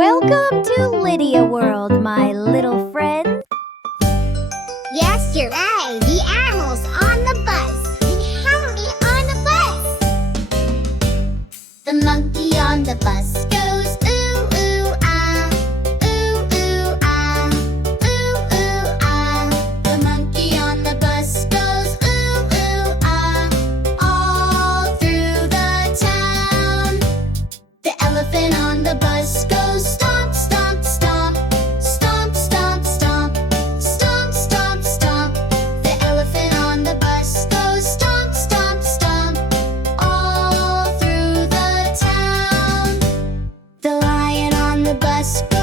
Welcome to Lydia World, my little friend. Yes, you're right. The animals on the bus. How many on the bus? The monkey on the bus goes ooh, ooh, ah. Ooh, ooh, ah. Ooh, ooh, ah. The monkey on the bus goes ooh, ooh, ah. All through the town. The elephant on the bus goes stomp, stomp, stomp. Stomp, stomp, stomp. Stomp, stomp, stomp. The elephant on the bus goes stomp, stomp, stomp. All through the town. The lion on the bus goes